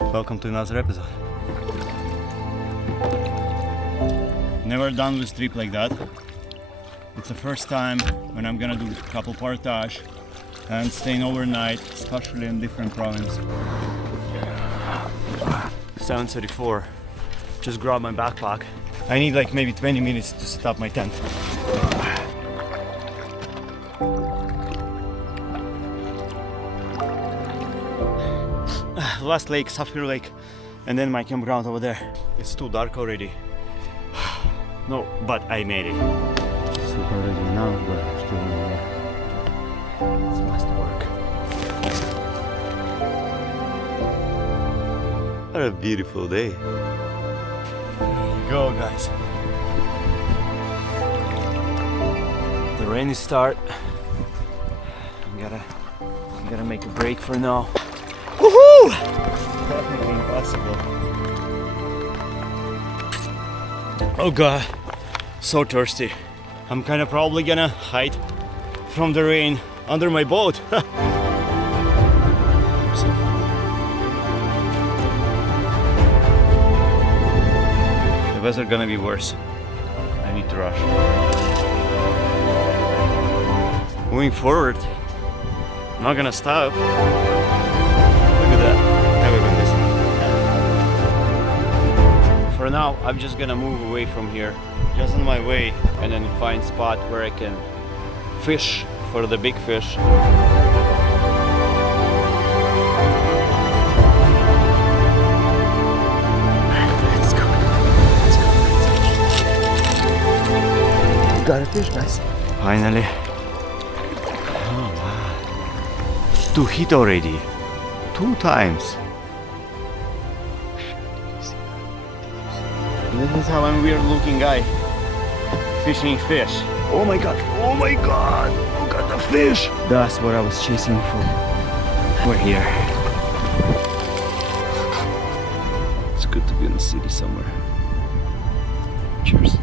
Welcome to another episode. Never done this trip like that. It's the first time when I'm gonna do a couple portage and staying overnight, especially in different province. 7:34. Just grab my backpack. I need like maybe 20 minutes to set up my tent. Last lake, Sapphire Lake, and then my campground over there. It's too dark already. No, but I made it. It's already now, but still it must work. What a beautiful day. There you go, guys. The rain is start. I'm gotta make a break for now. Woohoo! Definitely impossible. Oh god, so thirsty. I'm kinda probably gonna hide from the rain under my boat. The weather gonna be worse. I need to rush. Moving forward. I'm not gonna stop. Look at that. Never been this one. For now, I'm just gonna move away from here, just on my way, and then find spot where I can fish for the big fish. Let's go. Got a fish, guys. Finally. Oh wow. 2 hit already. 2 times. This is how I'm weird looking guy fishing fish. Oh my god, oh my god, look at the fish. That's what I was chasing for. We're here. It's good to be in the city somewhere. Cheers.